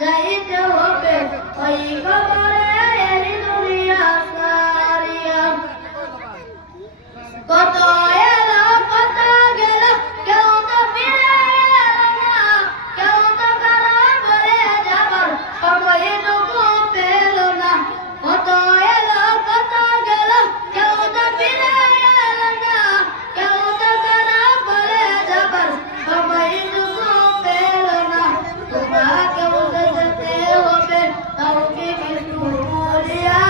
যাইতে হবে ওই কবরে এই দুনিয়া সারিয়া কত এলো কত গেল কেউ তো ফিরে এলো না কেউ তো কারো করে যাবার সময়টুকু পেল না কত এলো কত গেল কেউ তো ফিরে এলো না কেউ তো কারো করে যাবার সময়টুকু পেল না তোমাকেও যেতে হবে কাউকে কিছু বলিয়া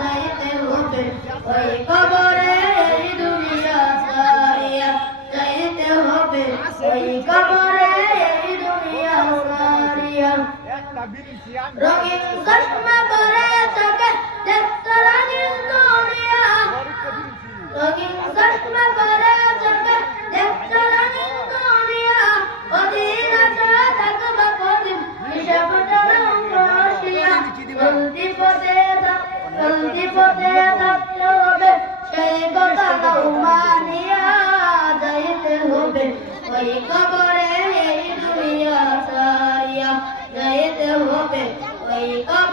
যাইতে হবে ওই কবরে এই দুনিয়া সারিয়া যাইতে হবে ওই কবরে এই দুনিয়া সারিয়া রঙিন চশমা পরে চোখে দেখতে রঙিন দুনিয়া রঙিন চশমা পরে চোখে দেখতে রঙিন দুনিয়া ওদিন আছে থাকবা কদিন হিসাবটা রঙিয়া চলতি পথে থাকতে হবে সেই কথা মানিয়া যাইতে হবে ওই কবরে এই দুনিয়া সারিয়া যাইতে হবে ওই কবরে